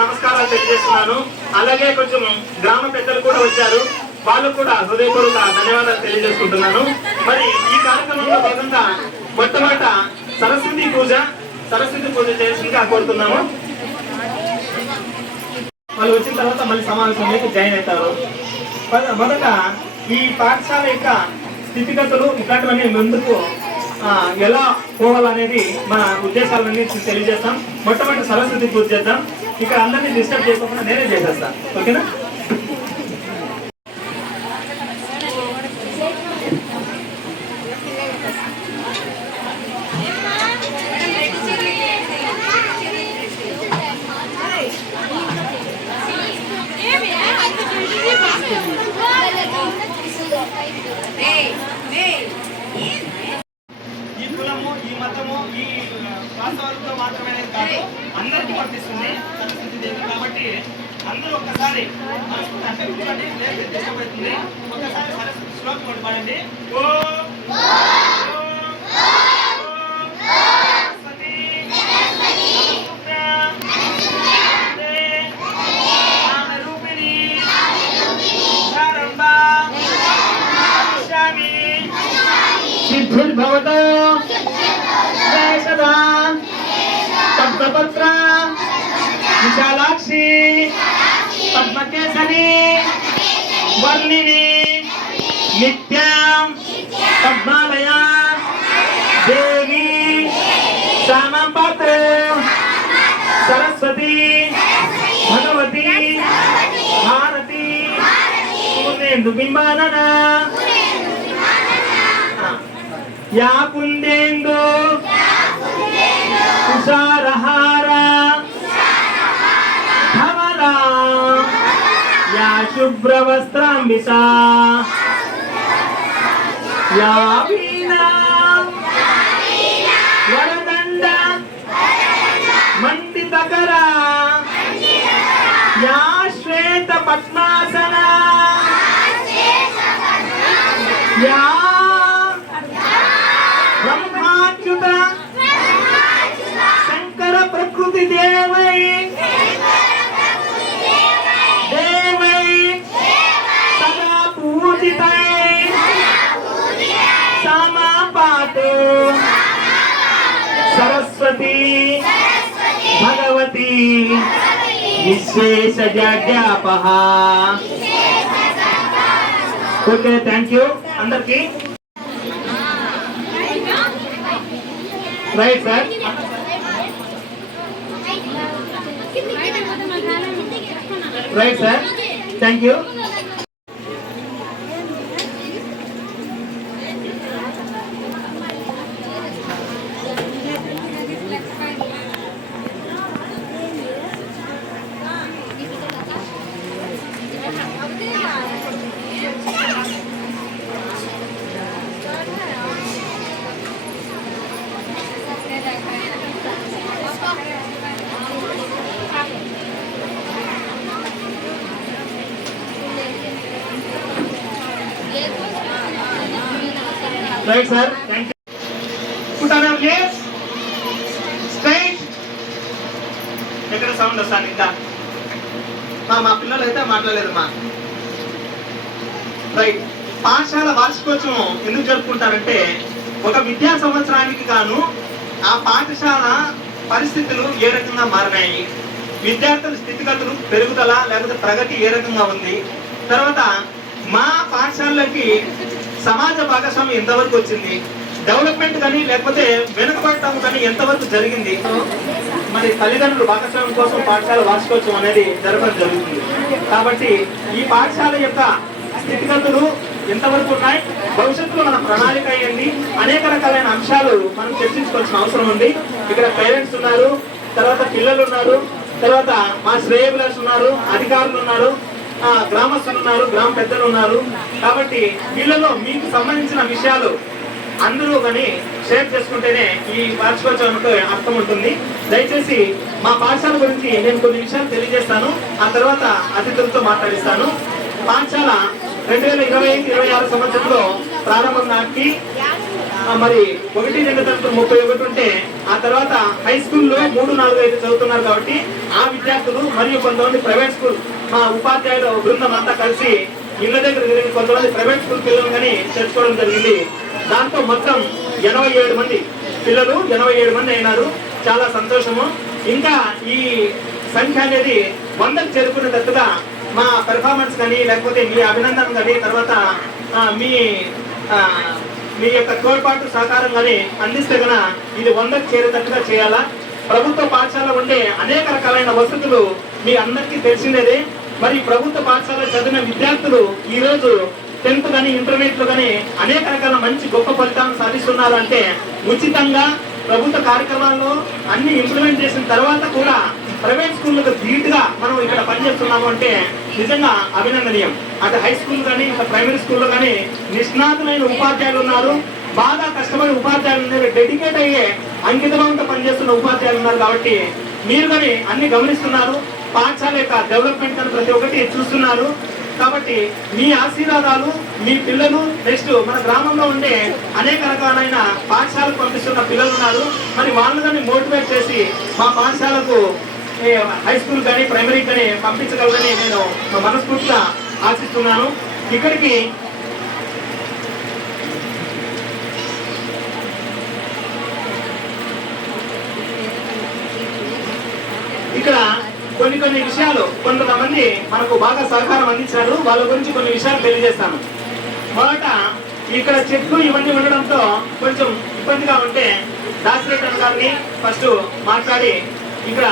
నమస్కారాలు తెలియజేస్తున్నాను. అలాగే కొంచెం గ్రామ పెద్దలు కూడా వచ్చారు, వాళ్ళకు కూడా హృదయపూర్వక ధన్యవాదాలు తెలియజేసుకుంటున్నాను. మరి ఈ కార్యక్రమంలో భాగంగా మొట్టమొదట సరస్వతి పూజ చేయాల్సిందిగా కోరుతున్నాము. వాళ్ళు వచ్చిన తర్వాత మళ్ళీ సమావేశంలోకి జాయిన్ అవుతారు. మొదట ఈ పాఠశాల యొక్క స్థితిగతులు ఇట్లాంటివన్నీ ముందుకు ఎలా పోవాలనేది మన ఉద్దేశాలన్నీ తెలియజేస్తాం. మొట్టమొదటి సరస్వతి పూజ చేద్దాం. ఇక్కడ అందరినీ డిస్టర్బ్ చేయకుండా నేనే చేసేస్తాను, ఓకేనా? ఈ కులము, ఈ మతము, ఈ వాస్తవాలతో మాత్రమే కాదు, అందరికీ వర్తిస్తుంది సరస్వతి దేవి. కాబట్టి అందరూ ఒక్కసారి అంటే కూర్చోండి, ఇష్టపడుతుంది. ఒక్కసారి సరస్వతి శ్లోకం ఒకటి పాడండి. सिद्धिर्भवतो जयसदा पद्मपत्र विशालाक्षी पद्मकेसरी वर्णिनी नित्यां पद्मालया देवी सामपात्र सरस्वती भगवती भारती पूर्णेन्दु बिंबानना या पुंदेन्दु तुषारहारा धवला या शुभ्रवस्त्रांबिसा या वीणा वरदंड मंडितकरा या श्वेत पद्मासना या शंकर प्रकृति देवै सदा पूजितै समापातु सरस्वती भगवती विशेषज्ञापः. ओके, थैंक यू अंदर Right, sir. Right, sir. Thank you. Right, sir. Thank you. Put on your legs. Straight. ఎక్కడ సౌండ్ వస్తాను ఇంకా మా పిల్లలు అయితే మాట్లాడలేదమ్మా. రైట్. పాఠశాల వార్షికోత్సవం ఎందుకు జరుపుకుంటారంటే ఒక విద్యా సంవత్సరానికి గాను ఆ పాఠశాల పరిస్థితులు ఏ రకంగా మారినాయి, విద్యార్థుల స్థితిగతులు పెరుగుదల లేకపోతే ప్రగతి ఏ రకంగా ఉంది, తర్వాత మా పాఠశాలకి సమాజ భాగస్వామ్యం ఎంతవరకు వచ్చింది, డెవలప్మెంట్ కానీ లేకపోతే వెనుకబడటం కానీ ఎంతవరకు జరిగింది, మరి తల్లిదండ్రులు భాగస్వామ్యం కోసం పాఠశాల వార్షికోత్సవం అనేది జరగడం జరుగుతుంది. కాబట్టి ఈ పాఠశాల యొక్క స్థితిగతులు ఎంతవరకు ఉన్నాయి, భవిష్యత్తులో మన ప్రణాళిక అయ్యింది, అనేక రకాలైన అంశాలు మనం చర్చించుకోవాల్సిన అవసరం ఉంది. ఇక్కడ పేరెంట్స్ ఉన్నారు, తర్వాత పిల్లలు ఉన్నారు, తర్వాత మా శ్రేయభిలాషులు ఉన్నారు, అధికారులు ఉన్నారు, గ్రామస్తులు ఉన్నారు, గ్రామ పెద్దలు ఉన్నారు. కాబట్టి వీళ్ళలో మీకు సంబంధించిన విషయాలు అందరూ కానీ షేర్ చేసుకుంటేనే ఈ వార్షికోత్సవానికి అర్థం ఉంటుంది. దయచేసి మా పాఠశాల గురించి నేను కొన్ని విషయాలు తెలియజేస్తాను, ఆ తర్వాత అతిథులతో మాట్లాడిస్తాను. పాఠశాల 2025-26 సంవత్సరంలో ప్రారంభం నాటికి మరి 1-2 తరగతులు 31 ఉంటే ఆ తర్వాత హై స్కూల్లో 3, 4, 5 చదువుతున్నారు కాబట్టి ఆ విద్యార్థులు మరియు కొంతమంది ప్రైవేట్ స్కూల్ మా ఉపాధ్యాయుల బృందం అంతా కలిసి ఇళ్ళ దగ్గర తిరిగి కొంతమంది ప్రైవేట్ స్కూల్ పిల్లలు కానీ చేర్చుకోవడం జరిగింది. దాంతో మొత్తం 87 మంది పిల్లలు 87 మంది అయినారు. చాలా సంతోషము. ఇంకా ఈ సంఖ్య అనేది 100కు చేరుకునేటట్టుగా మా పెర్ఫార్మెన్స్ కానీ లేకపోతే మీ అభినందన కానీ తర్వాత మీ యొక్క తోడ్పాటు సహకారం కానీ అందిస్తే గన ఇది 100కు చేరేటట్టుగా చేయాలా. ప్రభుత్వ పాఠశాల ఉండే అనేక రకాలైన వసతులు మీ అందరికీ తెలిసిందేదే. మరి ప్రభుత్వ పాఠశాల చదివిన విద్యార్థులు ఈ రోజు 10th కానీ ఇంటర్మీడియట్ లో కానీ అనేక రకాల మంచి గొప్ప ఫలితాలను సాధిస్తున్నారు. అంటే ఉచితంగా ప్రభుత్వ కార్యక్రమాల్లో అన్ని ఇంప్లిమెంట్ చేసిన తర్వాత కూడా ప్రైవేట్ స్కూళ్ళకు ధీటుగా మనం ఇక్కడ పనిచేస్తున్నాము అంటే నిజంగా అభినందనీయం. అటు హై స్కూల్ కానీ ఇంకా ప్రైమరీ స్కూల్లో కానీ నిష్ణాతులైన ఉపాధ్యాయులు ఉన్నారు. బాగా కష్టపడి ఉపాధ్యాయులు డెడికేట్ అయ్యే అంకితభావంతో పనిచేస్తున్న ఉపాధ్యాయులు ఉన్నారు. కాబట్టి మీరు కానీ అన్ని గమనిస్తున్నారు. పాఠశాల యొక్క డెవలప్మెంట్ అని ప్రతి ఒక్కటి చూస్తున్నారు. కాబట్టి మీ ఆశీర్వాదాలు మీ పిల్లలు నెక్స్ట్ మన గ్రామంలో ఉండే అనేక రకాలైన పాఠశాలకు పంపిస్తున్న పిల్లలు ఉన్నారు. మరి వాళ్ళు కానీ మోటివేట్ చేసి మా పాఠశాలకు హై స్కూల్ కానీ ప్రైమరీ కానీ పంపించగలరని నేను మనస్ఫూర్తిగా ఆశిస్తున్నాను. ఇక్కడికి ఇక్కడ కొన్ని విషయాలు కొంతమంది మనకు బాగా సహకారం అందించారు. వాళ్ళ గురించి కొన్ని విషయాలు తెలియజేస్తాను. మొదట ఇక్కడ చెట్లు ఇవన్నీ ఉండడంతో కొంచెం ఇబ్బందిగా ఉంటే దాసిరెడ్డి గారిని ఫస్ట్ మాట్లాడి ఇక్కడ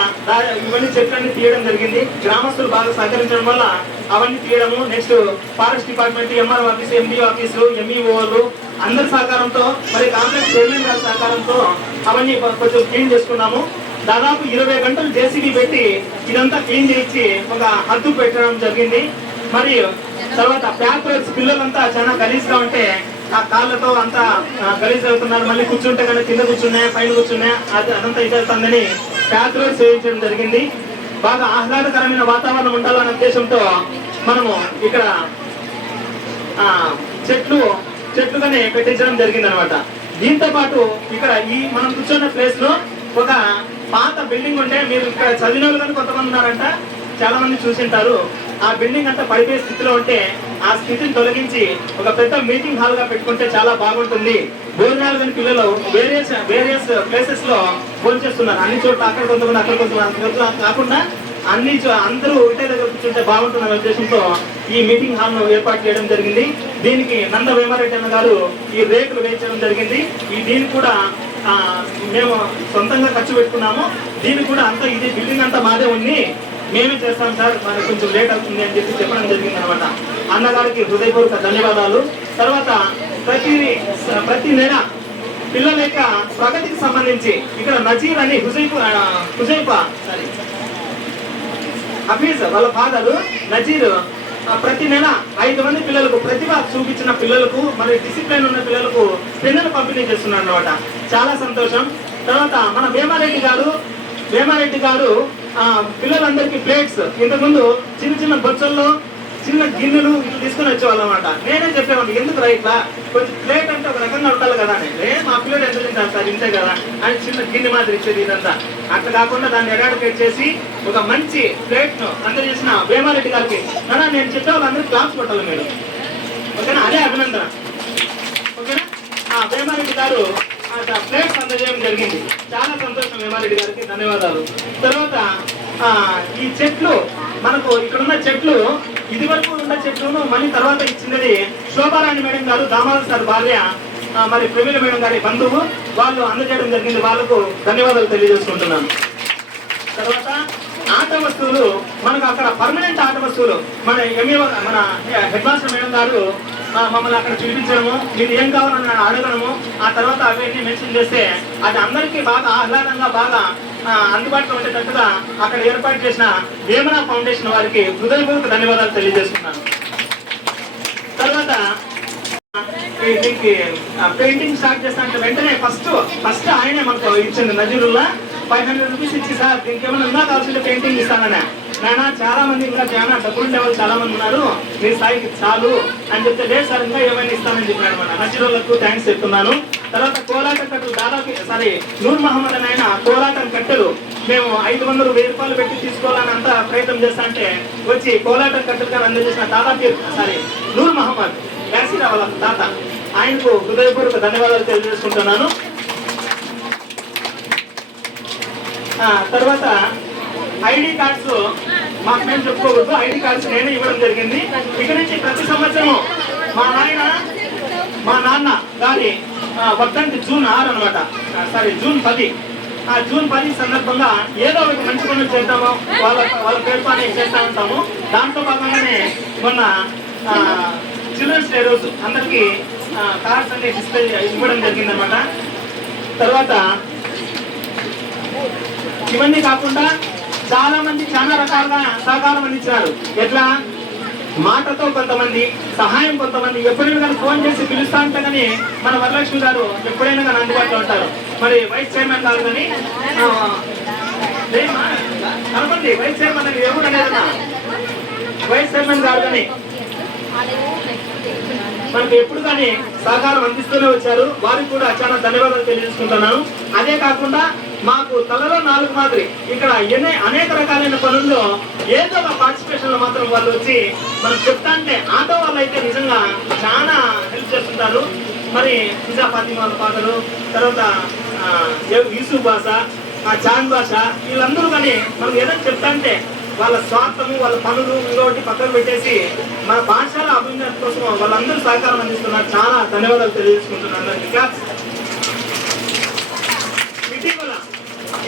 ఇవన్నీ చెట్లన్నీ తీయడం జరిగింది. గ్రామస్తులు బాగా సహకరించడం వల్ల అవన్నీ తీయడము, next forest department, MRO office, MDO ఆఫీసులు, ఎంఈఓలు అందరి సహకారంతో మరి కాంప్లెక్స్ చైర్మన్ గారి సహకారంతో అవన్నీ కొంచెం క్లీన్ చేసుకున్నాము. దాదాపు 20 గంటలు జేసీబీ పెట్టి ఇదంతా క్లీన్ చేయించి ఒక హద్దు పెట్టడం జరిగింది. మరియు తర్వాత ప్యాథ్వర్క్స్ పిల్లలంతా చాలా గలీజ్గా ఉంటే ఆ కాళ్ళతో అంతా గలీజ్ అవుతున్నారు. మళ్ళీ కూర్చుంటే కానీ కింద కూర్చున్నాయి, పైన కూర్చున్నాయి, అదంతా ఇదేస్తుందని ప్యాథ్వర్క్స్ వేయించడం జరిగింది. బాగా ఆహ్లాదకరమైన వాతావరణం ఉండాలనే ఉద్దేశంతో మనము ఇక్కడ చెట్లుగానే పెట్టించడం జరిగింది అనమాట. దీంతో పాటు ఇక్కడ ఈ మనం కూర్చున్న ప్లేస్ లో ఒక పాత బిల్డింగ్ ఉంటే మీరు ఇక్కడ చదివిన వాళ్ళు కానీ కొంతమంది ఉన్నారంట, చాలా మంది చూసింటారు. ఆ బిల్డింగ్ అంతా పడిపోయే స్థితిలో ఉంటే ఆ స్థితిని తొలగించి ఒక పెద్ద మీటింగ్ హాల్ గా పెట్టుకుంటే చాలా బాగుంటుంది. భోజనాలు కానీ పిల్లలు వేరియస్ ప్లేసెస్ లో భోజనం చేస్తున్నారు. అన్ని చోట్ల అక్కడ కొంతమంది అక్కడ కొంతమంది కాకుండా అందరూ ఒకటే దగ్గర కూర్చుంటే బాగుంటున్న ఉద్దేశంతో ఈ మీటింగ్ హాల్ ను ఏర్పాటు చేయడం జరిగింది. దీనికి నంద వేమారెడ్డి అన్న గారు ఈ రేకులు వేయించడం జరిగింది. దీనికి కూడా మేము సొంతంగా ఖర్చు పెట్టుకున్నాము. దీనికి కూడా అంతా ఇది బిల్డింగ్ అంతా మాదే ఉంది, మేమే చేస్తాం సార్, మరి కొంచెం లేట్ అవుతుంది అని చెప్పడం జరిగింది అనమాట. అన్నగారికి హృదయపూర్వక ధన్యవాదాలు. తర్వాత ప్రతి నెల పిల్లల యొక్క ప్రగతికి సంబంధించి ఇక్కడ నజీర్ అని హఫీజ్ వాళ్ళ ఫాదరు నజీర్ ప్రతి నెల 5 మంది పిల్లలకు ప్రతిభ చూపించిన పిల్లలకు మరి డిసిప్లిన్ ఉన్న పిల్లలకు పెన్నులు పంపిణీ చేస్తున్నారు అనమాట. చాలా సంతోషం. తర్వాత మన వేమారెడ్డి గారు పిల్లలందరికీ ప్లేట్స్ ఇంతకుముందు చిన్న బొచ్చల్లో చిన్న గిన్నెలు ఇట్లా తీసుకుని వచ్చేవాళ్ళు అనమాట. నేనే చెప్పేవాడిని, ఎందుకు రైట్లా కొంచెం ప్లేట్ అంటే ఒక రకంగా ఉండాలి కదా అని. మా పిల్లలు ఎంత తింటారు సార్ ఇంతే కదా అని చిన్న గిన్నె మాత్రం ఇచ్చేది. ఇదంతా అట్లా కాకుండా దాన్ని ఎరాడికేట్ చేసి ఒక మంచి ప్లేట్ ను అందజేసిన వేమారెడ్డి గారికి నేను చెప్పే వాళ్ళందరూ క్లాస్ కొట్టాలి మీరు, ఓకేనా? అదే అభినందన, ఓకేనా? వేమారెడ్డి గారు ప్లేట్స్ అందజేయడం జరిగింది. చాలా సంతోషం వేమారెడ్డి గారికి, ధన్యవాదాలు. తర్వాత ఈ చెట్లు మనకు ఇక్కడున్న చెట్లు ఇది వరకు ఉన్న చెట్లను మళ్ళీ తర్వాత ఇచ్చినది శోభారాణి మేడం గారు, దామోదర్ సార్ భార్య, మరి ప్రవీణ మేడం గారి బంధువు, వాళ్ళు అందజేయడం జరిగింది. వాళ్ళకు ధన్యవాదాలు తెలియజేసుకుంటున్నాను. తర్వాత ఆట వస్తువులు మనకు అక్కడ పర్మనెంట్ ఆట వస్తువులు మన హెడ్ మాస్టర్ మేడం గారు మమ్మల్ని అక్కడ చూపించడము, మీరు ఏం కావాలని అడగడము, ఆ తర్వాత అవన్నీ మెన్షన్ చేస్తే అది అందరికీ బాగా ఆహ్లాదంగా బాగా అందుబాటులో ఉండేటట్టుగా అక్కడ ఏర్పాటు చేసిన వేమన ఫౌండేషన్ వారికి హృదయపూర్వక ధన్యవాదాలు తెలియజేస్తున్నాను. తర్వాత పెయింటింగ్ స్టార్ట్ చేస్తానంటే వెంటనే ఫస్ట్ ఆయనే మనకు ఇచ్చింది. నజీరుల్లా 500 రూపీస్ ఇచ్చి సార్ దీనికి ఏమైనా ఉందా కావాల్సింటే పెయింటింగ్ ఇస్తానని నాన్న చాలా మంది ఇంకా డబ్బులు ఉండే వాళ్ళు చాలా మంది ఉన్నారు, మీ స్థాయికి చాలు అని చెప్తే లేదు సార్ ఇంకా ఏమైనా ఇస్తానని చెప్పాడు అనమాట. నచ్చిన వాళ్ళకు థ్యాంక్స్ చెప్తున్నాను. తర్వాత కోలాటం కట్టెలు దాదాపు నూర్ మహమ్మద్ అని ఆయన కోలాటం కట్టెలు మేము 500 1000 పెట్టి తీసుకోవాలని అంతా ప్రయత్నం చేస్తా అంటే వచ్చి కోలాటం కట్టెలు కానీ అందజేసిన దాదాపు నూర్ మహమ్మద్ యాసిరా వాళ్ళ తాత, ఆయనకు హృదయపూర్వక ధన్యవాదాలు తెలియజేసుకుంటున్నాను. తర్వాత ఐడి కార్డ్స్ మాకు మేము చెప్పుకోకూడదు, ఐడి కార్డ్స్ నేనే ఇవ్వడం జరిగింది. ఇక నుంచి ప్రతి సంవత్సరం మా నాన్న గారి వర్ధంతి జూన్ 6 అనమాట, జూన్ 10. ఆ జూన్ 10 సందర్భంగా ఏదో ఒక మంచి పనులు చేద్దాము, వాళ్ళ పేరుపాన్ని చేస్తూ ఉంటాము. దాంట్లో భాగంగానే మొన్న చిల్డ్రన్స్ డే రోజు అందరికీ కార్డ్స్ అన్ని డిస్ప్లే ఇవ్వడం జరిగింది అనమాట. తర్వాత ఇవన్నీ కాకుండా చాలా మంది చాలా రకాలుగా సహకారం అందించారు. ఎట్లా మాటతో కొంతమంది, సహాయం కొంతమంది. ఎప్పుడైనా కానీ ఫోన్ చేసి పిలుస్తా ఉంటే కానీ మన వరలక్ష్మి గారు ఎప్పుడైనా కానీ అందుబాటులో ఉంటారు. మరి వైస్ చైర్మన్ గారు కానీ కనపండి, వైస్ చైర్మన్ అని ఎవరు అనేదన్నా వైస్ చైర్మన్ గారు కానీ మనకు ఎప్పుడు కానీ సహకారం అందిస్తూనే వచ్చారు. వారికి కూడా చాలా ధన్యవాదాలు తెలియజేసుకుంటున్నాను. అదే కాకుండా మాకు తలలో 4 మాదిరి ఇక్కడ అనేక రకాలైన పనుల్లో ఏదో ఒక పార్టిసిపేషన్ లో మాత్రం వాళ్ళు వచ్చి మనం చెప్తా అంటే ఆటో వాళ్ళు అయితే నిజంగా చాలా హెల్ప్ చేస్తుంటారు. మరి పిజా ఫాతిమా వాళ్ళ పాటలు, తర్వాత యూసుఫ్ భాష, చాంద్ భాష, వీళ్ళందరూ కానీ మనం ఏదైనా చెప్తా అంటే వాళ్ళ స్వార్థము, వాళ్ళ పనులు ఇంకోటి పక్కన పెట్టేసి మన పాఠశాల అభివృద్ధి కోసం వాళ్ళందరూ సహకారం అందిస్తున్నారు. చాలా ధన్యవాదాలు తెలియజేసుకుంటున్నాను.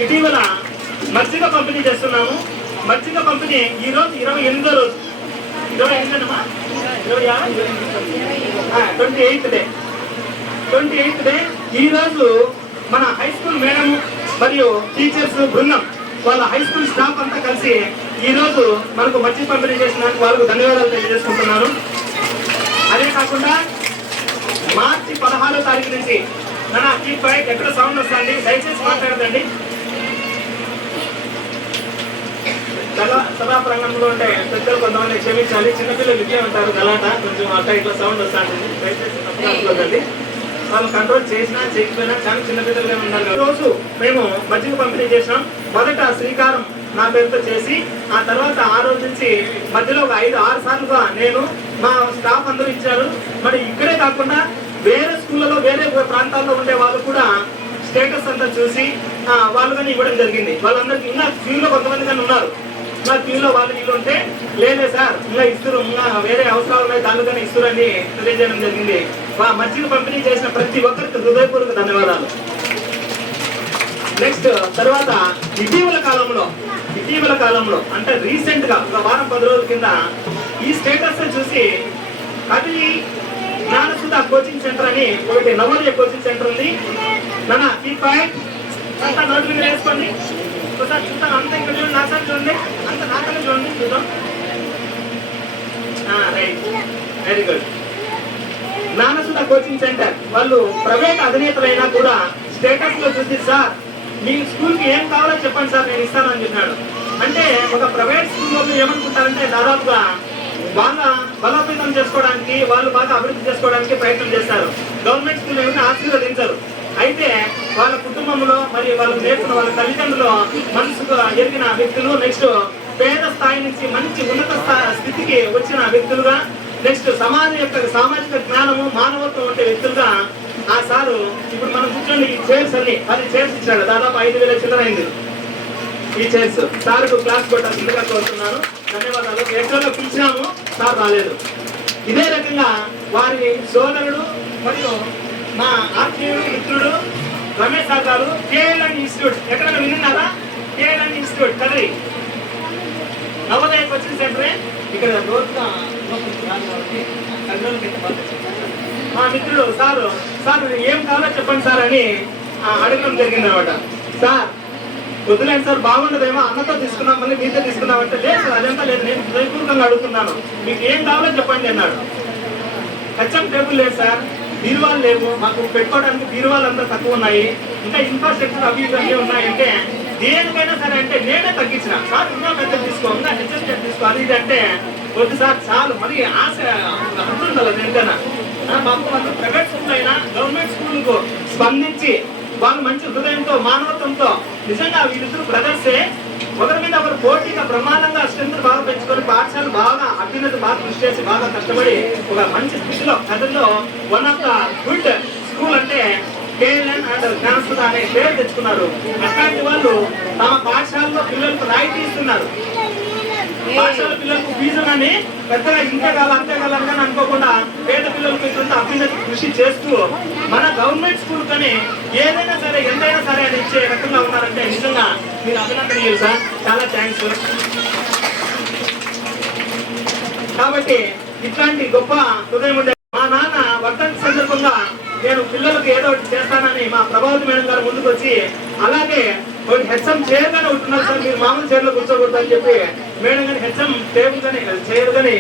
ఇటీవల మజ్జిగ పంపిణీ చేస్తున్నాము. మజ్జిగ పంపిణీ ఈ రోజు 28వ రోజు, 28th డే. ఈ రోజు మన హై స్కూల్ మేడం మరియు టీచర్స్ బృందం, వాళ్ళ హై స్కూల్ స్టాఫ్ అంతా కలిసి ఈ రోజు మనకు మజ్జిగ పంపిణీ చేసినందుకు వాళ్ళకు ధన్యవాదాలు తెలియజేసుకుంటున్నాను. అదే కాకుండా మార్చి 16వ తారీఖు నుంచి ఎక్కడ సౌండ్ వస్తుంది దయచేసి మాట్లాడదండి. సభా ప్రాంగణంలో ఉంటే పెద్దలు కొంతమంది క్షమించాలి, చిన్నపిల్లలు విద్య ఉంటారు, గలాట కొంచెం అట్లా ఇట్లా సౌండ్ వస్తా ఉంటుంది. దయచేసి తప్పకుండా వాళ్ళు కంట్రోల్ చేసినా చేయకపోయినా చాలా చిన్నపిల్లలే ఉండాలి. రోజు మేము మజ్జిగ పంపిణీ చేసినాం. మొదట శ్రీకారం నా పేరుతో చేసి ఆ తర్వాత ఆ రోజు నుంచి మధ్యలో ఒక 5-6 సార్లుగా నేను మా స్టాఫ్ అందరూ ఇచ్చారు. మరి ఇక్కడే కాకుండా వేరే స్కూళ్ళలో వేరే ప్రాంతాల్లో ఉండే వాళ్ళు కూడా స్టేటస్ అంతా చూసి వాళ్ళు కానీ ఇవ్వడం జరిగింది. వాళ్ళందరికీ ఇంకా క్యూలో కొంతమంది కానీ ఉన్నారు. ఇంకా క్యూలో వాళ్ళు వీళ్ళు ఉంటే లేదే సార్ ఇంకా ఇస్తారు, ఇంకా వేరే అవసరాలు ఉన్నాయి దానిలో కానీ ఇస్తారని తెలియజేయడం జరిగింది. మజ్జిగ పంపిణీ చేసిన ప్రతి ఒక్కరికి హృదయపూర్వక ధన్యవాదాలు. నెక్స్ట్ తర్వాత ఇటీవల కాలంలో అంటే రీసెంట్ గా ఒక వారం 10 రోజుల కింద ఈ స్టేటస్ చూసి అది జ్ఞానసుధ కోచింగ్ సెంటర్ అని ఒకటి నవోదయ కోచింగ్ సెంటర్ ఉంది. అంతా నోటి మీద వేసుకోండి. ఒకసారి చూస్తాను, అంతా ఇక్కడ చూడండి, నాసారి చూడండి, అంత నాకనే చూడండి, చూద్దాం. Right, very good. Gnanasudha coaching centre వాళ్ళు ప్రైవేట్ అధినేతలైనా కూడా స్టేటస్ లో చూసి సార్ మీ స్కూల్ కి ఏం కావాలో చెప్పండి సార్ నేను ఇస్తానని చెప్పినాడు. అంటే ఒక ప్రైవేట్ స్కూల్లో ఏమనుకుంటారంటే దాదాపుగా బాగా బలోపేతం చేసుకోవడానికి, వాళ్ళు బాగా అభివృద్ధి చేసుకోవడానికి ప్రయత్నం చేస్తారు. గవర్నమెంట్ స్కూల్ ఏమైనా ఆశీర్వదించారు. అయితే వాళ్ళ కుటుంబంలో మరియు వాళ్ళకు నేర్పిన వాళ్ళ తల్లిదండ్రులు మనసుకు ఎరిగిన వ్యక్తులు, నెక్స్ట్ పేద స్థాయి నుంచి మంచి ఉన్నత స్థితికి వచ్చిన వ్యక్తులుగా, నెక్స్ట్ సమాజం యొక్క సామాజిక జ్ఞానము మానవత్వం ఉండే వ్యక్తులుగా ఆ సారు ఇప్పుడు మనం కూర్చొని ఈ చైర్స్ అన్ని 10 చైర్స్ ఇచ్చాడు. దాదాపు 5,000 చిల్లర అయింది ఈ చైర్స్. సార్కు క్లాస్ కొట్టాల్సిందిగా కోరుతున్నాను. ధన్యవాదాలు. ఎక్కడో పిలిచినాము, సార్ రాలేదు. ఇదే రకంగా వారి సోదరుడు మరియు మా ఆత్మీయుడు మిత్రుడు రమేష్ సార్ గారు కేఎల్ఎన్ ఇన్స్టిట్యూట్ ఎక్కడైనా విన్నారా? కేఎల్ఎన్ ఇన్స్టిట్యూట్ కదరి నవోదయ కోచింగ్ సెంటరే ఇక్కడ రోజుగా మా మిత్రుడు సార్ ఏం కావాలో చెప్పండి సార్ అని అడగడం జరిగింది అనమాట. సార్ వద్దులేండి సార్, బాగుండదేమో అన్నతో తీసుకున్నాం మళ్ళీ మీతో తీసుకున్నామంటే లేదు సార్ అదంతా లేదు, నేను హృదయపూర్వకంగా అడుగుతున్నాను, మీకు ఏం కావాలో చెప్పండి అన్నాడు. హెచ్ఎం టేబుల్ లేదు సార్, బీరువాలు లేవు, మాకు పెట్టుకోవడానికి బీరువాలు అంతా తక్కువ ఉన్నాయి, ఇంకా ఇన్ఫ్రాస్ట్రక్చర్ అవి ఇవన్నీ ఉన్నాయంటే దేనికైనా సరే అంటే నేనే తగ్గించిన సార్ ఇంకా పెద్ద తీసుకో ఇంకా హెచ్ఎస్టెడ్ తీసుకో అది ఇది అంటే వద్దు సార్ చాలు మరి ఆశ అంటుండాలి దేనికైనా మాకు ప్రైవేట్ స్కూల్ అయినా గవర్నమెంట్ స్కూల్కు స్పందించి వాళ్ళు మంచి హృదయంతో మానవత్వంతో నిజంగా వీళ్ళిద్దరు బ్రదర్సే ఒకరి మీద ఒకరు పోటీగా బ్రహ్మాండంగా స్ట్రెంత్ బాగా పెంచుకొని పాఠశాలలు బాగా అభ్యున్నతి బాగా కృషి చేసి బాగా కష్టపడి ఒక మంచి స్థితిలో కథల్లో one of the good school అంటే కేఎల్ఎన్ అండ్ జ్ఞానసుధ అనే పేరు తెచ్చుకున్నారు. అట్లాంటి వాళ్ళు తమ పాఠశాలలో పిల్లలకు రాయితీ ఇస్తున్నారు. పాఠశాల పిల్లలకు ఫీజు కానీ పెద్దగా ఇంతకాలం అంతేకాలం కానీ అనుకోకుండా పేద పిల్లలకు ఇంత అభ్యున్నతి కృషి చేస్తూ మన గవర్నమెంట్ స్కూల్ కానీ ఏదైనా సరే ఎంతైనా సరే అని ఇచ్చే రకంగా ఉన్నారంటే నిజంగా మీరు అభినందనీయులు సార్. చాలా థ్యాంక్స్. కాబట్టి ఇట్లాంటి గొప్ప హృదయం ఉండే మా నాన్న వర్ధంతి సందర్భంగా నేను పిల్లలకు ఏదో ఒకటి చేస్తానని మా ప్రభావతి మేడం గారు ముందుకు వచ్చి అలాగే హెచ్ఎం చైర్ గానే ఉంటున్నారు సార్ మీరు మామూలు చైర్లో కూర్చోకూడదు అని చెప్పి మేడం గాని హెచ్ఎం టేబుల్ గానీ చైర్ గానీ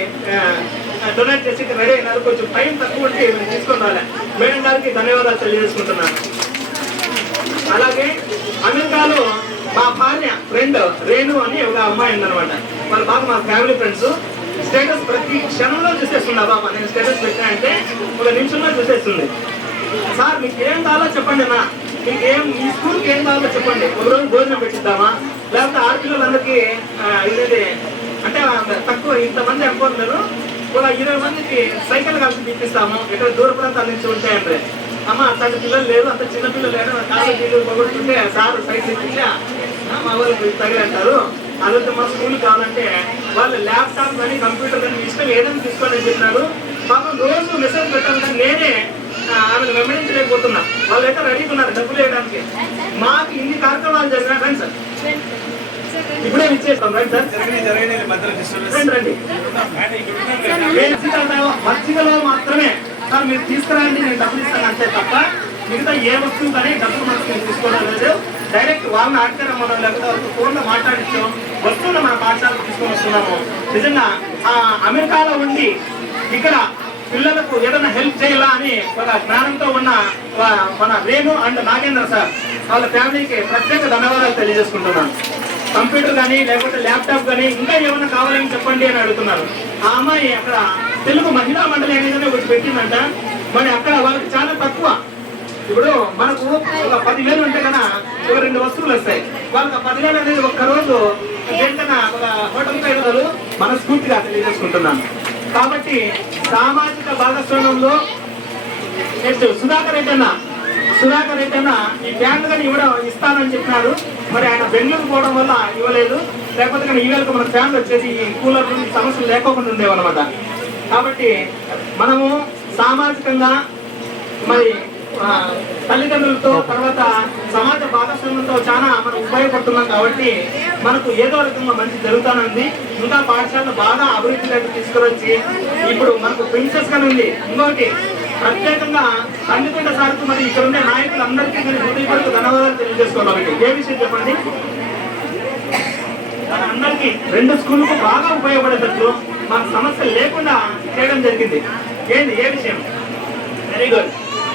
డొనేట్ చేసి రెడీ అయినారు. కొంచెం టైం తక్కువ ఉంటే తీసుకొని రాలే. మేడం గారికి ధన్యవాదాలు తెలియజేసుకుంటున్నాను. అలాగే అమెరికాలో మా భార్య ఫ్రెండ్ రేణు అని ఒక అమ్మాయి ఉందన్నమాట. వాళ్ళ బాగా మా ఫ్యామిలీ ఫ్రెండ్స్. స్టేటస్ ప్రతి క్షణంలో చూసేస్తున్నా బాబా నేను స్టేటస్ పెట్టా అంటే ఒక నిమిషంలో చూసేస్తుంది. సార్ మీకు ఏం కావాలో చెప్పండి అన్న, మీకు ఏం ఈ స్కూల్కి ఏం కావాలో చెప్పండి, ఒక రోజు భోజనం పెట్టిద్దామా లేకపోతే ఆడపిల్లలందరికీ ఇదేంటి అంటే తక్కువ ఇంతమంది అనుకుంటున్నారు ఒక 20 మందికి సైకిల్ కలిసి తిప్పిస్తాము ఇక్కడ దూర ప్రాంతాల నుంచి ఉంటాయంటే అమ్మ అట్లాంటి పిల్లలు లేదు అంత చిన్న పిల్లలు లేదు కాళ్ళు నీళ్ళు పొగొట్టుకుంటే సార్ సైకిల్ ఇప్పించా మా వాళ్ళకి తగిలంటారు. అదంతా మా స్కూల్ కావాలంటే వాళ్ళు ల్యాప్టాప్ కానీ కంప్యూటర్ కానీ ఇష్టం ఏదైనా తీసుకోండి అని చెప్పినారు. పాపం రోజు మెసేజ్ పెట్టాలి కానీ నేనే ఆమెను వెంబడించలేకపోతున్నా. వాళ్ళు అయితే రెడీగా ఉన్నారు డబ్బులు వేయడానికి. మాకు ఇన్ని కార్యక్రమాలు జరిగినా రండి సార్ ఇప్పుడే ఇచ్చేస్తాం రండి సార్ రండి మర్చికలో మాత్రమే సార్ మీరు తీసుకురండి నేను డబ్బులు ఇస్తాను అంతే తప్ప మిగతా ఏ వస్తువు కానీ డబ్బులు మనకు తీసుకోవడం లేదు. డైరెక్ట్ వాళ్ళని ఆడతారమ్మో లేకపోతే వాళ్ళతో ఫోన్లో మాట్లాడించాం వస్తువులు మన పాఠశాలకు తీసుకొని వస్తున్నాము. నిజంగా అమెరికాలో ఉండి ఇక్కడ పిల్లలకు ఏదైనా హెల్ప్ చేయాలా అని ఒక జ్ఞానంతో ఉన్న మన రేణు అండ్ నాగేంద్ర సార్ వాళ్ళ ఫ్యామిలీకి ప్రత్యేక ధన్యవాదాలు తెలియజేసుకుంటున్నాను. కంప్యూటర్ కానీ లేకపోతే ల్యాప్టాప్ కానీ ఇంకా ఏమైనా కావాలని చెప్పండి అని అడుగుతున్నారు. ఆ అమ్మాయి అక్కడ తెలుగు మహిళా మండలి అనేది ఒకటి పెట్టిందంట. మరి అక్కడ వాళ్ళకి చాలా తక్కువ. ఇప్పుడు మనకు ఒక 10,000 ఉంటే కన్నా ఒక 2 వస్తువులు వస్తాయి. వాళ్ళకి 10,000 అనేది ఒక్కరోజు ఏంటన్నా ఒక హోటల్ పైన మనస్ఫూర్తిగా తెలియజేసుకుంటున్నాను. కాబట్టి సామాజిక భాగస్వామ్యంలో నెక్స్ట్ సుధాకర్ రెడ్డి అన్న ఈ ఫ్యాన్లు కానీ ఇస్తానని చెప్పినారు. మరి ఆయన బెంగళూరు పోవడం వల్ల ఇవ్వలేదు. లేకపోతే కానీ ఈవేళకు మన ఫ్యాన్లు వచ్చేసి ఈ కూలర్ సమస్యలు లేకోకుండా ఉండేవన్నమాట. కాబట్టి మనము సామాజికంగా మరి తల్లిదండ్రులతో తర్వాత సమాజ భాగస్వామ్యంతో చాలా మనం ఉపయోగపడుతున్నాం. కాబట్టి మనకు ఏదో రకంగా మంచి జరుగుతానంది. ఇంకా పాఠశాలను బాగా అభివృద్ధిలోకి తీసుకువచ్చి ఇప్పుడు మనకు ప్రిన్సెస్ గానే ఉంది. ఇంకోటి ప్రత్యేకంగా కందికొండ సార్కు మరి ఇక్కడ ఉండే నాయకులందరికీ నేను హృదయపూర్వక ధన్యవాదాలు తెలియజేసుకోవాలి. ఏ విషయం చెప్పండి అందరికీ 2 స్కూళ్ళకు బాగా ఉపయోగపడేటట్లు మాకు సమస్య లేకుండా చేయడం జరిగింది. ఏ విషయం వెరీ గుడ్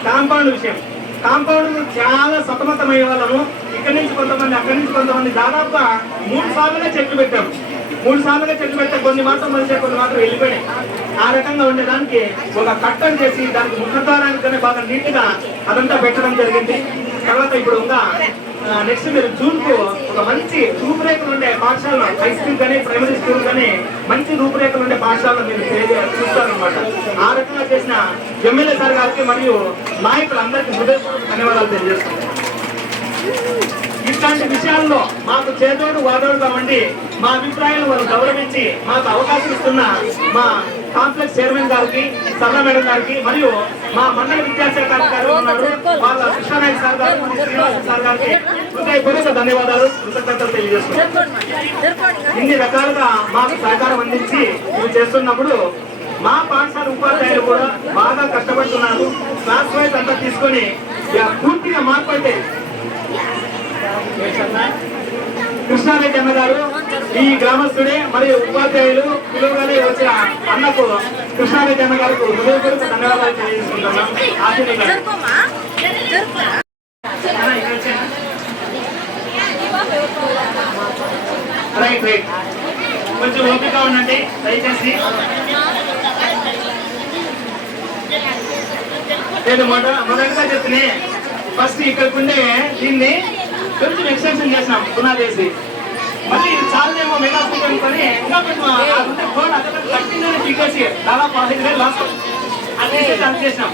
కాంపౌండ్ విషయం. కాంపౌండ్ చాలా సతమతమయ్యే వాళ్ళము. ఇక్కడి నుంచి కొంతమంది అక్కడి నుంచి కొంతమంది దాదాపుగా 3 సార్లుగా చెట్లు పెట్టాము. 3 సార్లుగా చెట్లు పెట్టే కొన్ని మాత్రం మంచిగా కొన్ని మాత్రం వెళ్ళిపోయినాయి. ఆ రకంగా ఉండేదానికి ఒక కట్టడి చేసి దానికి ముఖద్వారానికి బాగా నీట్ గా అదంతా పెట్టడం జరిగింది. తర్వాత ఇప్పుడు ఇంకా నెక్స్ట్ మీరు జూన్ కు ఒక మంచి రూపురేఖలు ఉండే పాఠశాలలో హై స్కూల్ కానీ ప్రైమరీ స్కూల్ కానీ మంచి రూపురేఖలు ఉండే పాఠశాలలో మీరు చూస్తారనమాట. ఆ రకంగా చేసిన ఎమ్మెల్యే సార్ గారికి మరియు నాయకులందరికీ హృదయపూర్వక ధన్యవాదాలు తెలియజేస్తున్నాను. ఇట్లాంటి విషయాల్లో మాకు చేదోడు వాదోడుగా ఉండి మా అభిప్రాయాలు వారు గౌరవించి మాకు అవకాశం ఇస్తున్న మా కాంప్లెక్స్ చైర్మన్ గారికి సరళ మేడం గారికి మరియు మా మండల విద్యాశాఖ అధికారులు ఉన్నారు వాళ్ళ కృష్ణానాయుడు సార్ గారు మరియు శ్రీనివాస సార్ గారికి హృదయపూర్వక ధన్యవాదాలు కృతజ్ఞతలు తెలియజేస్తున్నాం. ఇన్ని రకాలుగా మాకు సహకారం అందించి ఇవి చేస్తున్నప్పుడు మా పాఠశాల ఉపాధ్యాయులు కూడా బాగా కష్టపడుతున్నారు. క్లాస్ వైజ్ అంతా తీసుకొని పూర్తిగా మార్పు అయితే కృష్ణారెడ్డి అన్న గారు ఈ గ్రామస్తుడే మరియు ఉపాధ్యాయులు పిలువగానే వచ్చిన అన్నకు కృష్ణారెడ్డి అన్న గారికి హృదయపూర్వక ధన్యవాదాలు తెలియజేసుకుంటున్నాం. ఆశీర్వాదాలు రైట్ రైట్, కొంచెం ఓపిక ఉండండి దయచేసి. నేను మొదటిగా చెప్తే ఫస్ట్ ఇక్కడికి ఉండే దీన్ని కొంచెం ఎక్స్టెన్షన్ చేసినాం పునాదేసి, మళ్ళీ చాలానేమో మెగా స్పీకర్ అనుకొని ఇంకా కొంచెం ఫోన్ అక్కడ కట్టిందని పీకేసి దాదాపు 15,000 లాస్ అది చేసినాం.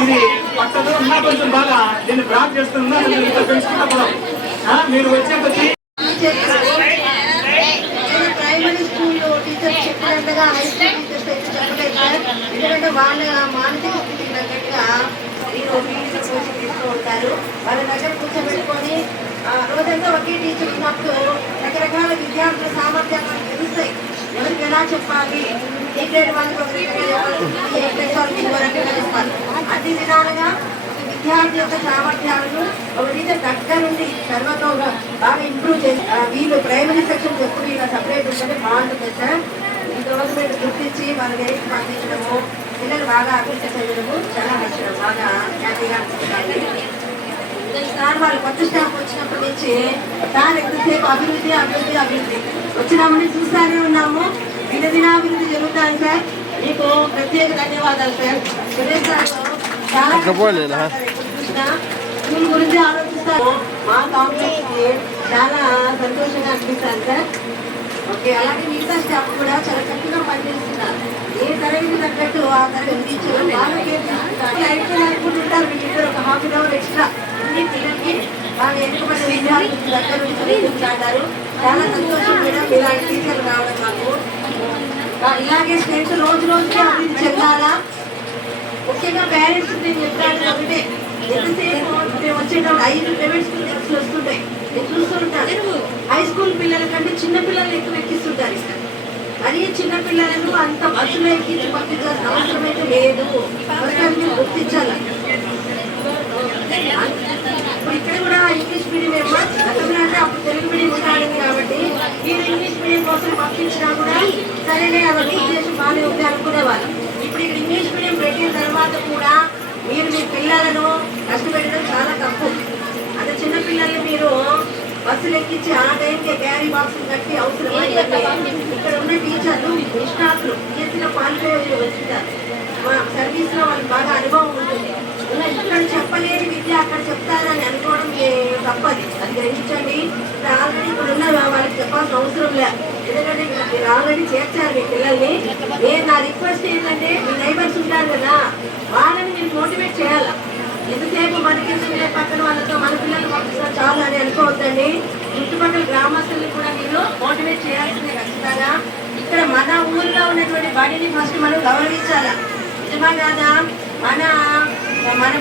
ఇది పట్టదు ఇంకా కొంచెం బాగా దీన్ని బ్రాక్ చేస్తుందా పెంచుకున్నప్పుడు మీరు వచ్చే కొద్ది ప్రైమరీ స్కూల్లో టీచర్స్ చెప్పినట్టుగా హై స్కూల్ టీచర్స్ అయితే చెప్పలేదు సార్. ఎందుకంటే వాళ్ళ మానసిక స్థితికి తగ్గట్టుగా మీరు ఫీజు కోచింగ్ తీస్తూ ఉంటారు. వాళ్ళ దగ్గర కూర్చోబెట్టుకొని రోజంతా ఒకే టీచర్ ఉన్నప్పుడు రకరకాల విద్యార్థుల సామర్థ్యాలు తెలుస్తాయి. ఎవరికి ఎలా చెప్పాలి, ఏ గ్రేడ్ వాళ్ళకి ఒక రకంగా చెప్పాలి, ఏ గ్రేడ్ వాళ్ళకి ఇంకో రకంగా చెప్పాలి. అన్ని విధాలుగా విద్యార్థి యొక్క సామర్థ్యాలను ఒక టీచర్ దగ్గర నుండి సర్వతోగా బాగా ఇంప్రూవ్ చేసి వీళ్ళు ప్రైమరీ సెక్షన్ ఎప్పుడు ఇలా సపరేట్ ఉంటే బాగుంటుంది సార్. ఈ గవర్నమెంట్ గుర్తించి వాళ్ళ వెనక్కి పంపించడము, పిల్లలు బాగా అభివృద్ధి చెందడము చాలా నచ్చడం బాగా హ్యాపీగా అనిపిస్తాయి. సార్ వాళ్ళు కొత్త స్టాఫ్ వచ్చినప్పటి నుంచి సార్ ఎంతసేపు అభివృద్ధి అభివృద్ధి అభివృద్ధి వచ్చినామని చూస్తానే ఉన్నాము. దినదినాభివృద్ధి జరుగుతాయి సార్. మీకు ప్రత్యేక ధన్యవాదాలు సార్. సురేష్ సార్ చాలా చూసినా స్కూల్ గురించి ఆలోచిస్తారు. మా కాంప్లెక్స్ కి చాలా సంతోషంగా అనిపిస్తాను సార్. ఓకే, అలాగే మిగతా స్టాఫ్ కూడా చాలా చక్కగా పనిచేస్తున్నారు. ఏ తరగతి తగ్గట్టు ఆ తరగతి టీచర్ బాగా కేర్ తీసుకుంటారు. వీళ్ళిద్దరు ఒక ½ గంట ఎక్స్ట్రా అన్ని పిల్లలకి బాగా వెనుకబడిన విద్యార్థులు దగ్గర నుంచి చదువుకుంటారు. చాలా సంతోషం మేడం ఇలాంటి టీచర్లు రావడం మాకు. ఇలాగే స్ట్రెంత్ రోజు రోజుకి అభివృద్ధి చెందాలా. ముఖ్యంగా పేరెంట్స్ నేను చెప్తాను ఒకటే, ఎంతసేపు మేము వచ్చేటప్పుడు 5 ప్రైవేట్ స్కూల్ ఎక్స్లు వస్తుంటాయి. నేను చూస్తుంటాను హై స్కూల్ పిల్లల కంటే చిన్న పిల్లలు ఎక్కువ ఎక్కిస్తుంటారు. మరి చిన్న పిల్లలను అంత బస్సులో ఎక్కించి పంపించాల్సిన అవసరం అయితే లేదు. మీరు గుర్తించాలి. ఇప్పుడు ఇక్కడ కూడా ఇంగ్లీష్ మీడియం ఏమో గతంలో అంటే అప్పుడు తెలుగు మీడియం ఉండాలి కాబట్టి మీరు ఇంగ్లీష్ మీడియం కోసం పంపించినా కూడా సరేనే అది ఉద్దేశం బాగానే ఉంది అనుకునేవాళ్ళు. ఇప్పుడు ఇక్కడ ఇంగ్లీష్ మీడియం పెట్టిన తర్వాత కూడా మీరు మీ పిల్లలను కష్టపెట్టడం చాలా తప్పు. అంటే చిన్న పిల్లల్ని మీరు బస్సులు ఎక్కించి ఆ టైంకి క్యారీ బాక్సులు కట్టి అవసరం. ఇక్కడ ఉన్న టీచర్లు నిష్ణాతులు చేసిన క్వాలిఫై వచ్చింటారు. మా సర్వీస్ లో వాళ్ళకి బాగా అనుభవం ఉంటుంది. ఇక్కడ చెప్పలేని విద్య అక్కడ చెప్తారని అనుకోవడం తప్పది. అది గ్రహించండి. ఆల్రెడీ ఇక్కడ ఉన్న వాళ్ళకి చెప్పాల్సిన అవసరం లేదు. ఎందుకంటే మీరు ఆల్రెడీ చేర్చారు మీ పిల్లల్ని. నా రిక్వెస్ట్ ఏంటంటే మీ నైబర్స్ ఉంటారు కదా, వాళ్ళని మీరు మోటివేట్ చేయాలి. ఎంతసేపు మనకి పక్కన వాళ్ళతో మన పిల్లలు పంపిస్తున్నా చాలు అని అనుకోవద్దండి. చుట్టుపక్కల గ్రామస్తుల్ని కూడా మీరు మోటివేట్ చేయాల్సిందే ఖచ్చితంగా. ఇక్కడ మన ఊరిలో ఉన్నటువంటి బడిని ఫస్ట్ మనం గౌరవించాలి. నిజమా కాదా? మన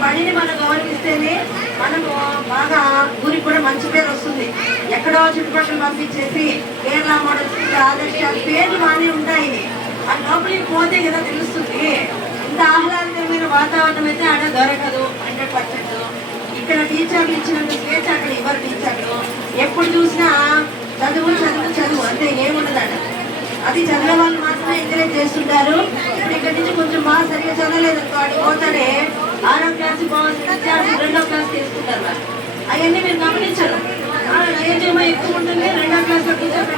బడిని మనం గౌరవిస్తేనే మనము బాగా ఊరికి కూడా మంచి పేరు వస్తుంది. ఎక్కడో చుట్టుపక్కల పంపించేసి కేరళ మోడల్ స్కూల్ ఆదర్శాలు పేర్లు బాగానే ఉంటాయి. ఆ లోపలికి పోతే కదా తెలుస్తుంది. ఇంత ఆహ్లాదకరమైన వాతావరణం అయితే ఆడ దొరకదు 100%. ఇక్కడ టీచర్లు ఇచ్చినంత స్వేచ్ఛ అక్కడ ఇవ్వరు టీచర్లు. ఎప్పుడు చూసినా చదువు చదువు చదువు అంటే ఏముండదట. అది చదివే వాళ్ళు మాత్రమే ఎంకరేజ్ చేస్తుంటారు. ఇప్పుడు ఇక్కడి నుంచి కొంచెం బాగా సరిగ్గా చదవలేదు అనుకో, అడిగి పోతానే 6వ క్లాస్ బాగుంది 2వ క్లాస్ తీసుకుంటారు. వాళ్ళు అవన్నీ మీరు గమనించరు. ఏజ్ ఏమో ఎక్కువ ఉంటుంది. 2వ క్లాస్ లో టీచర్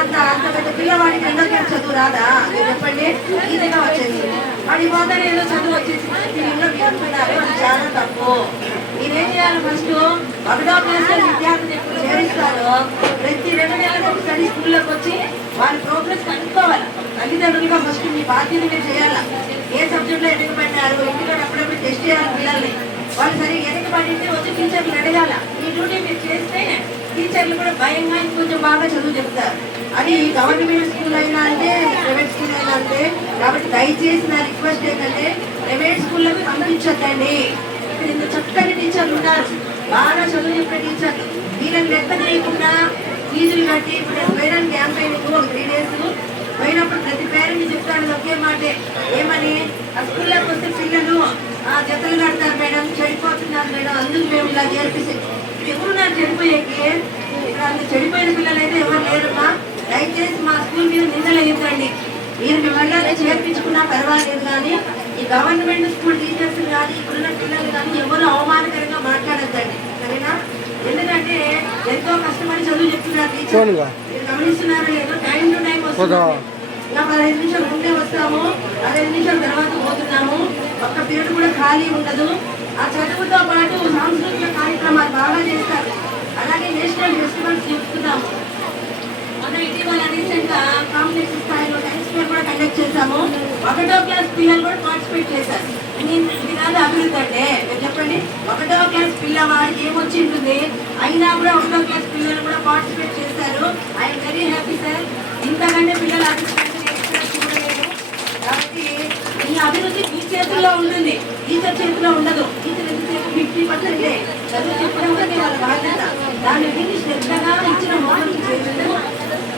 అంత పెద్ద పిల్లవాడికి 2వ క్లాస్ చదువు రాదా? మీరు చెప్పండి. ఈజీగా వచ్చేసి వాడి పోతానే ఏదో చదువు వచ్చేసి అనుకున్నారు. అది చాలా తప్పు. మీరేం చేయాలి? ఫస్ట్ 1వ క్లాస్ లో విద్యార్థులు ఎప్పుడు చేరిస్తారో ప్రతి 2 నెలలకు ఒకసారి స్కూల్లోకి వచ్చి వాళ్ళ ప్రోగ్రెస్ కనుక్కోవాలి. తల్లిదండ్రులుగా ఫస్ట్ మీ బాధ్యత మీరు చేయాలి. ఏ సబ్జెక్ట్ లో వెనకబడ్డారు, ఇంటిలో అప్పుడప్పుడు టెస్ట్ చేయాలి పిల్లల్ని. వాళ్ళు సరిగ్గా వెనకబడింటే వచ్చి టీచర్లు అడగాల. ఈ డ్యూటీ మీరు చేస్తే టీచర్లు కూడా భయంగా ఇంకొంచెం బాగా చదువు చెప్తారు. అది గవర్నమెంట్ స్కూల్ అయినా అంటే ప్రైవేట్ స్కూల్ అయినా అంటే. కాబట్టి దయచేసి నా రిక్వెస్ట్ ఏంటంటే ప్రైవేట్ స్కూల్లోకి పంపించద్దండి. ఇక్కడ ఇంత చక్కని టీచర్లు ఉన్నారు, బాగా చదువు చెప్పే టీచర్లు. వీళ్ళని లెక్క చేయకుండా ఫీజులు కట్టి ఇప్పుడు నేను పేరెంట్ క్యాంపెయినింగ్ ఒక 3 days పోయినప్పుడు ప్రతి పేరెంట్ చెప్తాను ఒకే మాటే. ఏమని? ఆ స్కూల్లోకి వస్తే పిల్లలు జతలు కడతారు మేడం, చెడిపోతున్నారు మేడం, అందుకు మేము ఇలా చేర్పిస్తే ఎవరున్నారు చెడిపోయేకి? ఇక్కడ అంత చెడిపోయిన పిల్లలు అయితే ఎవరు లేరమ్మా. దయచేసి మా స్కూల్ మీద నిందలేయండి. మీరు మిమ్మల్ని చేర్పించుకున్నా పర్వాలేదు, కానీ ఈ గవర్నమెంట్ స్కూల్ టీచర్స్ కానీ ఇప్పుడున్న పిల్లలు కానీ ఎవరు అవమానకరంగా మాట్లాడద్దండి. సరేనా? ఎందుకంటే ఎంతో కష్టపడి చదువు చెప్తున్నారు టీచర్. మీరు గమనిస్తున్నారో లేదో, టైం టు టైం వస్తున్నారు. ఇలా 15 నిమిషాలు ముందే వస్తాము, 15 నిమిషాల తర్వాత పోతున్నాము. ఒక్క పీరియడ్ కూడా ఖాళీ ఉండదు. ఆ చదువుతో పాటు సాంస్కృతిక కార్యక్రమాలు బాగా చేస్తారు. అలాగే నేషనల్ ఫెస్టివల్స్ చెప్తున్నాము. మన ఇటీవల రీసెంట్ గా కాంప్లెక్స్ స్థాయిలో సైన్స్ ఫేర్ కూడా కండక్ట్ చేశాము. 1వ క్లాస్ పిల్లలు కూడా పార్టిసిపేట్ చేశారు. ఇది కాదు అభివృద్ధి అంటే, మీరు చెప్పండి. 1వ క్లాస్ పిల్లవాడికి ఏమొచ్చి ఉంటుంది, అయినా కూడా 1వ క్లాస్ పిల్లలు కూడా పార్టిసిపేట్ చేశారు. I'm very happy sir. ఇంతకంటే పిల్లలు అభివృద్ధి చూడలేదు. కాబట్టి ఈ అభివృద్ధి మీ చేతుల్లో ఉంటుంది, టీచర్ చేతిలో ఉండదు. టీచర్ ఎంతసేపు 50% చదువు చెప్పడం కానీ వాళ్ళ బాధ్యత. దాని గురించి శ్రద్ధగా ఇచ్చిన మోడల్ చేయడం,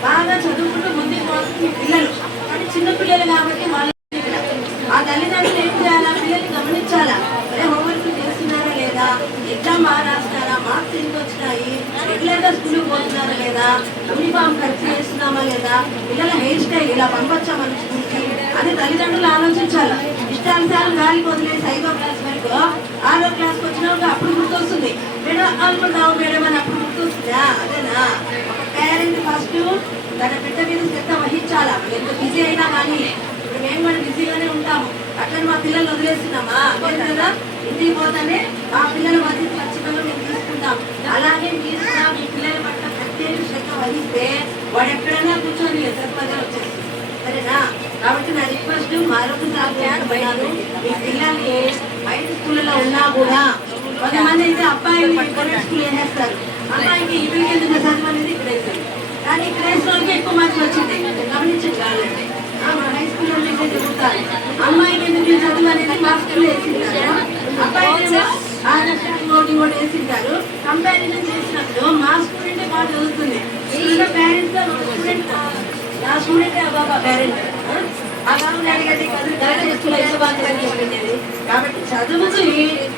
బాగా చదువుకుంటూ ముందుకు పోతుంది పిల్లలు. కానీ చిన్న పిల్లలు కాబట్టి వాళ్ళ ఆ తల్లిదండ్రులు ఏం చేయాలా, పిల్లల్ని గమనించాలా. అరే హోంవర్క్ చేస్తున్నారా లేదా, ఎగ్జామ్ బాగా రాస్తారా, మార్క్స్ ఎంత వచ్చినాయి, రెగ్యులర్గా స్కూల్కి పోతున్నారా లేదా, యూనిఫామ్ ఖర్చు చేస్తున్నామా లేదా, పిల్లల హెయిర్ స్టైల్ ఇలా పంపొచ్చా మన స్కూల్కి అని తల్లిదండ్రులు ఆలోచించాలి. ఇష్టానుసారం గాలికి వదిలేసి 5వ క్లాస్ వరకు 6వ క్లాస్కి వచ్చినాక అప్పుడు గుర్తొస్తుంది. మేడం అనుకుంటాము మేడం అని అప్పుడు గుర్తొస్తుందా? అదేనా? ఒక పేరెంట్ ఫస్ట్ తన బిడ్డ మీద శ్రద్ధ వహించాలా. ఎంత బిజీ అయినా కానీ, ఇప్పుడు మేము కూడా బిజీగానే ఉంటాము. అట్లని మా పిల్లలు వదిలేస్తున్నామా? కదా, ఇంటికి పోతానే మా పిల్లల మధ్య ఖచ్చితంగా మేము తీసుకుంటాం. అలాగే మీరు కూడా మీ పిల్లల పట్ల ప్రత్యేక శ్రద్ధ వహిస్తే వాడు ఎక్కడైనా కూర్చొని చదువుగా వచ్చేస్తుంది. సరేనా? కాబట్టి నా రిక్వెస్ట్ మరొకసారి, మీ పిల్లల్ని బయట స్కూళ్ళలో ఉన్నా కూడా కొంతమంది అయితే అబ్బాయిలు ప్రైవేట్ స్కూల్ వేసేస్తారు. అమ్మాయికి ఇవి ఎందుకు చదువు అనేది ఇక్కడ వేస్తారు. కానీ ఇక్కడ వేసిన వాళ్ళకి ఎక్కువ మార్కులు వచ్చింది. గమనించండి కావాలండి. మా హై స్కూల్లో అయితే చెబుతారు, అమ్మాయికి ఎందుకు చదువు అనేది మా స్కూల్లో వేసింటారు, అబ్బాయికి ఇంకోటి వేసింటారు. కంపారిజన్ చేసినప్పుడు మా స్టూడెంటే బాగా చదువుతుంది. స్కూల్లో పేరెంట్స్ ఒక స్టూడెంట్, నా స్టూడెంటే బాబా పేరెంట్. ఆ బాబుని అడిగండి స్కూల్లో ఎంత బాగా చెప్పండి. కాబట్టి చదువుకు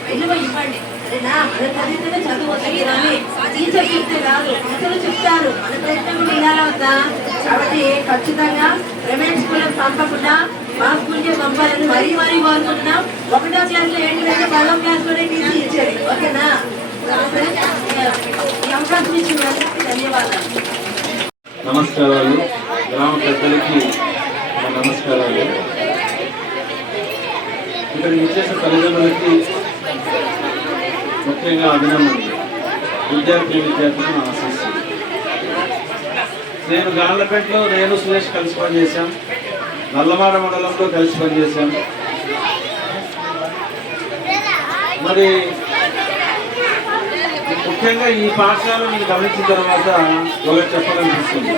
విలువ ఇవ్వండి. సరేనా? మనం చదివితేనే చదువు వస్తుంది కానీ టీచర్ చెప్తే కాదు, టీచర్లు చెప్తారు. మన ప్రయత్నం కూడా ఇలా వద్దా? కాబట్టి ఖచ్చితంగా ప్రైవేట్ స్కూల్కి పంపకుండా మా స్కూల్కే పంపాలని మరీ కోరుకుంటున్నాం. 1వ క్లాస్లో ఏంటంటే 10వ క్లాస్లోనే టీసీ ఇచ్చేది. ఓకేనా? ఈ అవకాశం ఇచ్చిన ధన్యవాదాలు. నమస్కారాలు. గ్రామ పెద్దలకి నమస్కారాలు. ఇక్కడ విచ్చేసిన తల్లిదండ్రులకి ముఖ్యంగా అభినందనలు. విద్యార్థులను ఆశిస్తాను. నేను గార్లపేటలో నేను సురేష్ కలిసి పనిచేశాం. నల్లమాడ మండలంలో కలిసి పనిచేశాం. మరి ముఖ్యంగా ఈ పాఠశాల నేను గమనించిన తర్వాత ఒకటి చెప్పాలనిపిస్తుంది.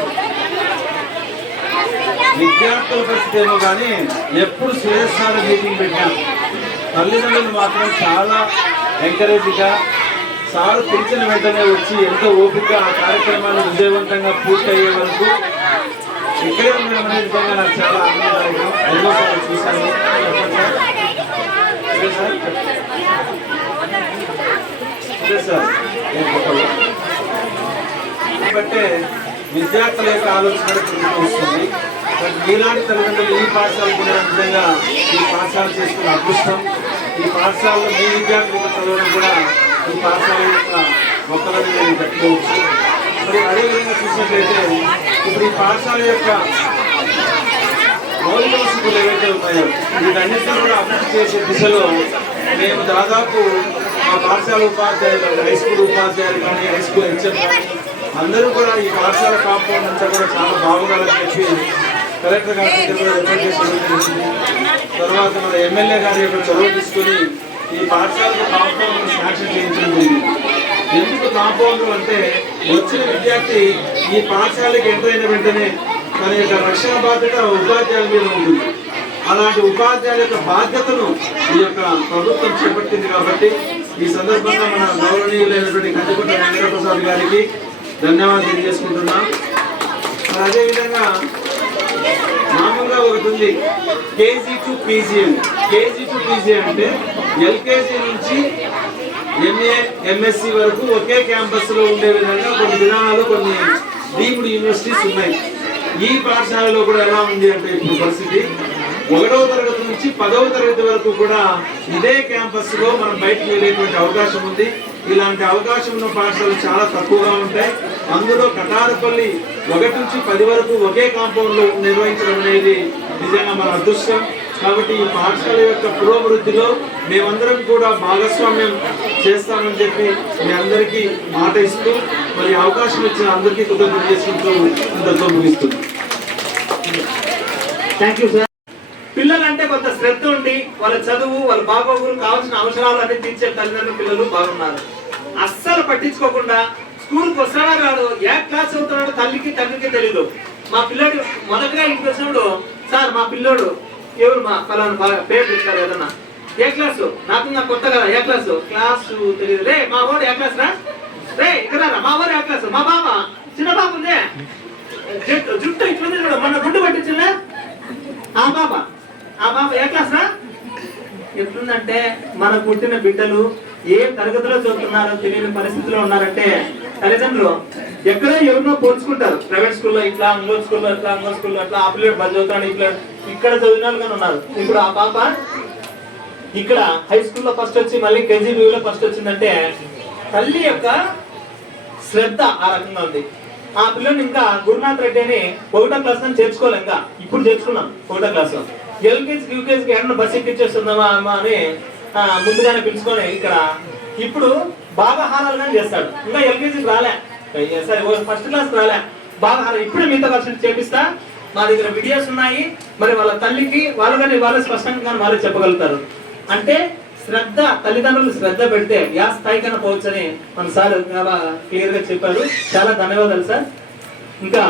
విద్యార్థుల పరిస్థితి ఏమో కానీ ఎప్పుడు సురేష్ సార్ మీటింగ్ పెట్టాం, తల్లిదండ్రులు మాత్రం చాలా ఎంకరేజ్గా సార్ పిలిచిన వెంటనే వచ్చి ఎంతో ఓపిక ఆ కార్యక్రమాన్ని విజయవంతంగా పూర్తి అయ్యే వరకు ఇక్కడే ఉండడం అనే విధంగా నాకు చాలా ఆనందదాయకం. ఎన్నోసార్లు చూశాను. కాబట్టి విద్యార్థుల యొక్క ఆలోచన వస్తుంది. మీలాంటి తల్లిదండ్రులు ఈ పాఠశాల కూడా నిజంగా ఈ పాఠశాల చేసుకున్న అదృష్టం. ఈ పాఠశాలలో మీ విద్యార్థులకు చదవడం కూడా ఈ పాఠశాల యొక్క గొప్పదని నేను చెప్పుకోవచ్చు. మరి అదేవిధంగా చూసినట్లయితే ఇప్పుడు ఈ పాఠశాల యొక్క మౌలిక వసతులు ఏవైతే ఉన్నాయో వీటన్నిటిని కూడా అభివృద్ధి చేసే దిశలో మేము దాదాపు మా పాఠశాల ఉపాధ్యాయులు, హై స్కూల్ ఉపాధ్యాయులు కానీ, హై స్కూల్ హెచ్ఎం కానీ అందరూ కూడా ఈ పాఠశాల కాంపౌండ్ అంతా కూడా చాలా బాగుండాలని చెప్పి కలెక్టర్ గారి దగ్గర కూడా రిప్రజెంటేషన్ జరిగింది. తర్వాత మన ఎమ్మెల్యే గారి యొక్క చొరవ తీసుకుని ఈ పాఠశాలకు కాంపౌండ్ శాంక్షన్ చేయించడం జరిగింది. ఎందుకు కాంపౌండ్ అంటే వచ్చిన విద్యార్థి ఈ పాఠశాలకు ఎంటర్ అయిన వెంటనే తన యొక్క రక్షణ బాధ్యత ఉపాధ్యాయుల మీద ఉంటుంది. అలాంటి ఉపాధ్యాయుల యొక్క బాధ్యతను ఈ యొక్క ప్రభుత్వం చేపట్టింది. కాబట్టి ఈ సందర్భంగా మన గౌరవనీయులైనటువంటి కందికొండ వెంకటప్రసాద్ గారికి ధన్యవాదాలు తెలియజేసుకుంటున్నాం. అదేవిధంగా మామూలుగా ఒకటి ఉంది కేజీ టు పీజీ అని. కేజీ టు పీజీ అంటే ఎల్కేజీ నుంచి ఎంఏ ఎంఎస్సి వరకు ఒకే క్యాంపస్లో ఉండే విధంగా కొన్ని విధానాలు, కొన్ని డీమ్డ్ యూనివర్సిటీస్ ఉన్నాయి. ఈ పాఠశాలలో కూడా ఎలా ఉంది అంటే ఇప్పుడు పరిస్థితి 1వ తరగతి నుంచి 10వ తరగతి వరకు కూడా ఇదే క్యాంపస్ లో మనం బయటకు వెళ్ళేటువంటి అవకాశం ఉంది. ఇలాంటి అవకాశం ఉన్న పాఠశాలలు చాలా తక్కువగా ఉంటాయి. అందులో కటారపల్లి 1 నుంచి 10 వరకు ఒకే కాంపౌండ్లో నిర్వహించడం అనేది నిజంగా మన అదృష్టం. కాబట్టి ఈ పాఠశాల యొక్క పురోభివృద్ధిలో మేమందరం కూడా భాగస్వామ్యం చేస్తామని చెప్పి మీ అందరికీ మాట ఇస్తూ మరి అవకాశం ఇచ్చిన అందరికీ కృతజ్ఞతలు చేసుకుంటూ ఇంతతో ముగిస్తుంది. Thank you sir. పిల్లలంటే కొంత శ్రద్ధ ఉండి వాళ్ళ చదువు వాళ్ళ బాగోగులు కావాల్సిన అవసరాలు అన్ని తీర్చే తల్లిదండ్రులు పిల్లలు బాగున్నారు. అస్సలు పట్టించుకోకుండా స్కూల్కి వస్తాడా రాడు, ఏ క్లాస్ అవుతున్నాడో తండ్రికి తెలీదు. మా పిల్లోడు మొదటగా ఇంటికి వచ్చినప్పుడు సార్ మా పిల్లోడు ఎవరు మా ఫలానా పేరు చెప్తారు ఏదన్నా, ఏ క్లాసు, నాకు కొత్త కదా, ఏ క్లాసు తెలియదు, రే మా వాడు ఏ క్లాస్ రా, రే ఇక్కడ మా వాడు ఏ క్లాసు, మా బాబా చిన్న బాబు ఉందే జుట్టు ఇట్లుంది చూడ మొన్న గుడ్డు పట్టించిందా ఆ బాబా ఏ క్లాస్ రా. ఎట్లుందంటే మన పుట్టిన బిడ్డలు ఏ తరగతిలో చదువుతున్నారో తెలియని పరిస్థితిలో ఉన్నారంటే తల్లిదండ్రులు ఎక్కడో ఎవరినో పోల్చుకుంటారు. ప్రైవేట్ స్కూల్లో ఇట్లా, ఇంగ్లీష్ స్కూల్లో ఇట్లా, ఇంగ్లీష్ స్కూల్లో ఇట్లా, ఆ పిల్లలు బాగా చదువుతాడు, ఇట్లా ఇక్కడ చదివిన వాళ్ళు కానీ ఉన్నారు. ఇప్పుడు ఆ పాప ఇక్కడ హై స్కూల్లో ఫస్ట్ వచ్చి మళ్ళీ కేజీబీలో ఫస్ట్ వచ్చిందంటే తల్లి యొక్క శ్రద్ధ ఆ రకంగా ఉంది. ఆ పిల్లల్ని ఇంకా గురునాథ్ రెడ్డి అని 1వ క్లాస్ అని చేర్చుకోవాలి, ఇంకా ఇప్పుడు చేర్చుకున్నాం 1వ క్లాస్. ఎల్కేజీ యూకేజీకి ఏమన్నా బస్ ఎక్కిచ్చేస్తుందామా అమ్మా అని ముందుగానే పిలుచుకొని ఇక్కడ ఇప్పుడు బాగా హారాలు కానీ చేస్తాడు. ఇంకా ఎల్కేజీకి రాలే, సరే ఫస్ట్ క్లాస్ రాలే, బాగా హారాలు ఇప్పుడే మీతో కలిసి చేపిస్తా. మా దగ్గర వీడియోస్ ఉన్నాయి. మరి వాళ్ళ తల్లికి వాళ్ళు కానీ వాళ్ళే స్పష్టంగా కానీ వాళ్ళే చెప్పగలుగుతారు. అంటే శ్రద్ధ, తల్లిదండ్రులు శ్రద్ధ పెడితే యా స్థాయికైనా పోవచ్చని మన సార్ క్లియర్ గా చెప్పారు. చాలా ధన్యవాదాలు సార్. ఇంకా